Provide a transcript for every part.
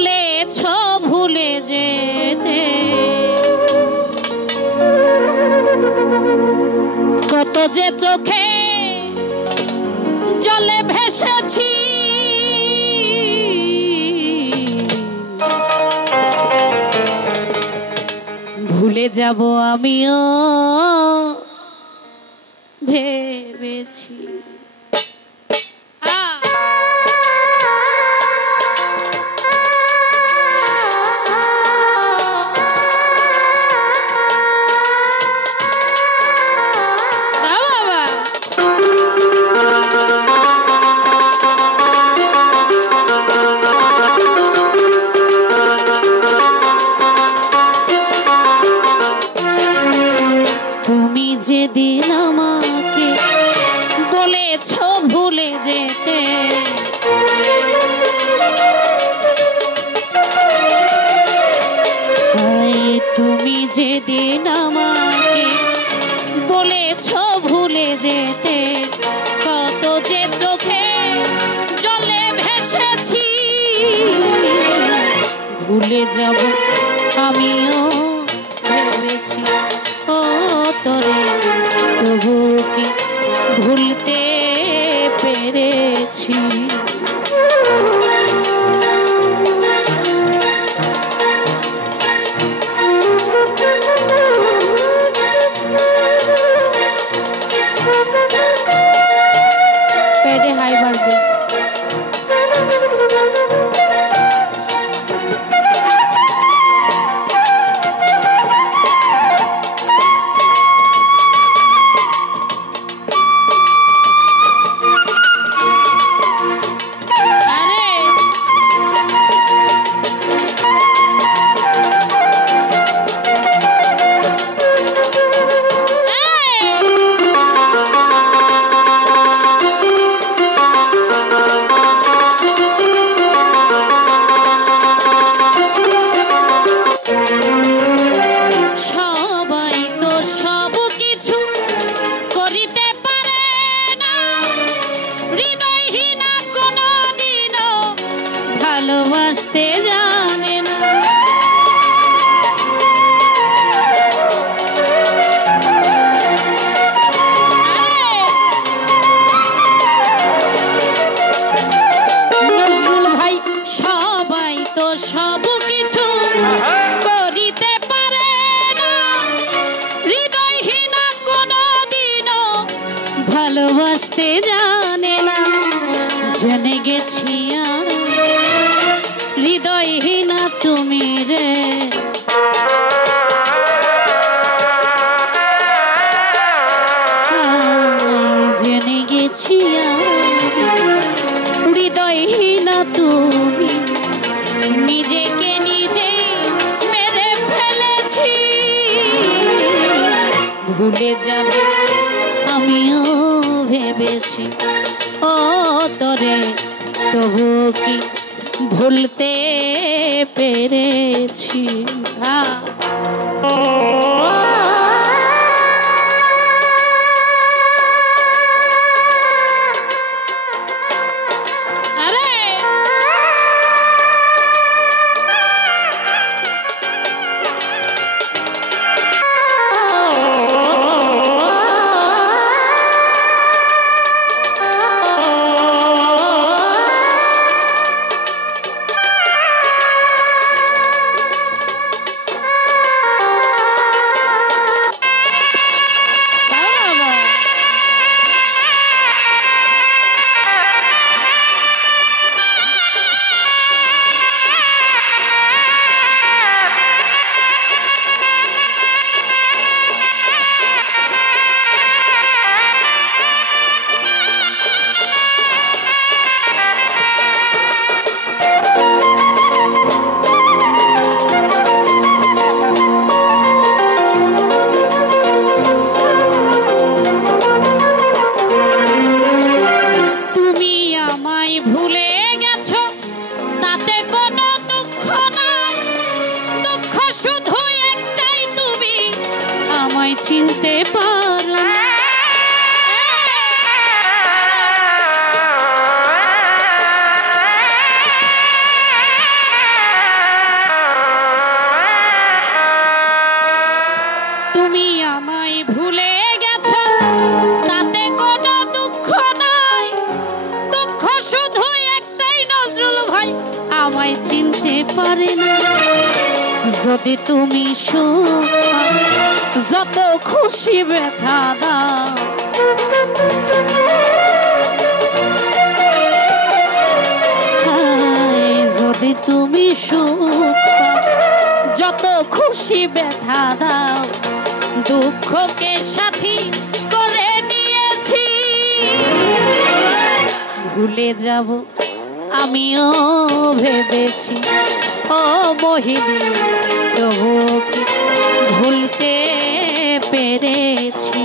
বলেছ ভুলে যেতে, কত যে চোখে জলে ভেসেছি, ভুলে যাব আমিও ভেবেছি। যেদিন আমাকে বলেছ ভুলে যেতে, তুমি যেদিন আমাকে বলেছ ভুলে যেতে, কত যে চোখে জলে ভেসেছি, ভুলে যাব আমিও ভেবেছি। ও তোরে তবু কি ভুলতে পেরেছি, পেটে হাই বাড়বে। ভালোবাসতে জানে না, নজরুল ভাই সবাই তো সব কিছু করিতে পারে না, হৃদয়হীনা কোনদিনও ভালোবাসতে জানে না, জেনে গেছি হৃদয়হীনা তুমি রে, জেনে গেছি হৃদয়হীনা তুমি, নিজেকে নিজে মেরে ফেলেছি, ভুলে যাবে আমিও ভেবেছি। ও তোরে তবু কি ভুলতে পেরেছি। চিনতে পারো ভাই আমায় চিনতে পারে না। যদি তুমি সুখ পাও, যত খুশি ব্যথা দাও, যদি তুমি সুখ পাও, যত খুশি ব্যথা দাও, দুঃখকে সাথী করে নিয়েছি। ভুলে যাব আমিও ভেবেছি, ও মোহিনী তবু কি ভুলতে পেরেছি।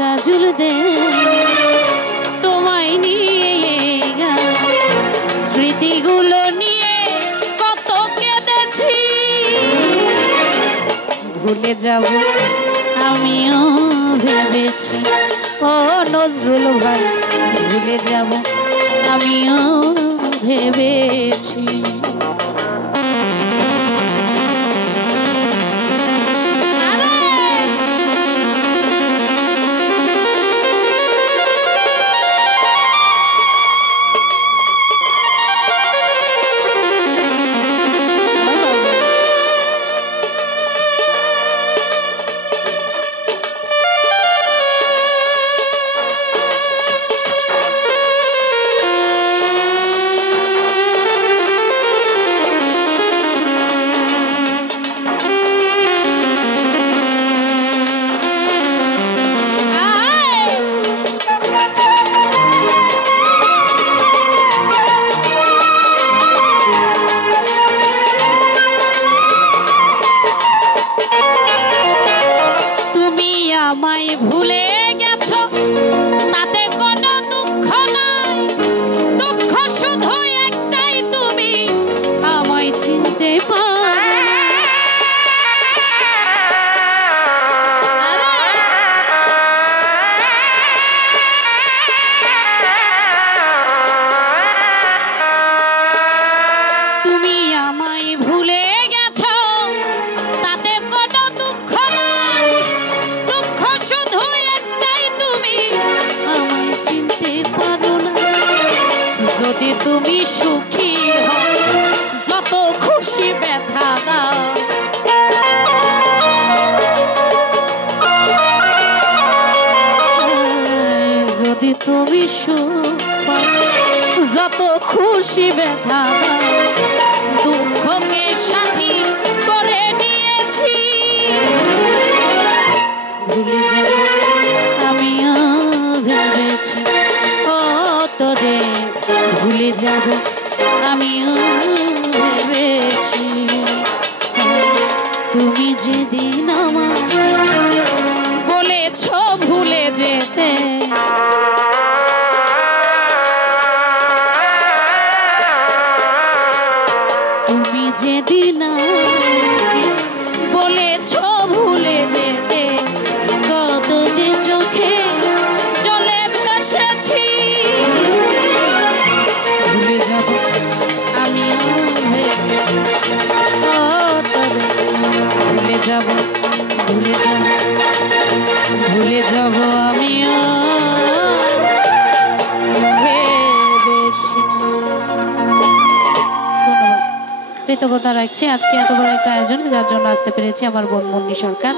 কাজল দে তোমায় নিয়ে, স্মৃতিগুলো নিয়ে কত কেঁদেছি। ভুলে যাব আমিও ভেবেছি, ও নজরুল ভাই ভুলে যাব আমিও ভেবেছি। আমায় ভুলে গেছো তাতে কোনো দুঃখ নাই, দুঃখ শুধু একটাই তুমি আমায় চিনতে পারো না। তুমি আমায় ভুলে গেছো তাতে কোনো দুঃখ নাই, দুঃখ শুধু একটাই তুমি আমায় চিনতে পারো না। যদি তুমি সুখী হও যত খুশি ব্যথা দাও, যদি তুমি সুখ পাও যত খুশি ব্যথা দাও, দুঃখকে সাথী করে নিয়েছি। ভুলে যাব আমিও ভেবেছি, ও তোরে ভুলে যাব আমিও ভেবেছি। তুমি যেদিন আমার বলেছ ভুলে যেতে তুমি যেদিন বলেছ ভুলে যেতে কত যে চোখে চলে ভেসেছি ভুলে যাব আমি ভুলে যাব ভুলে যাব ভুলে যাব আমিও ভেবেছি। কৃতজ্ঞতা রাখছি আজকে এত বড় একটা আয়োজন যার জন্য আসতে পেরেছি আমার বোন মুন্নি সরকার।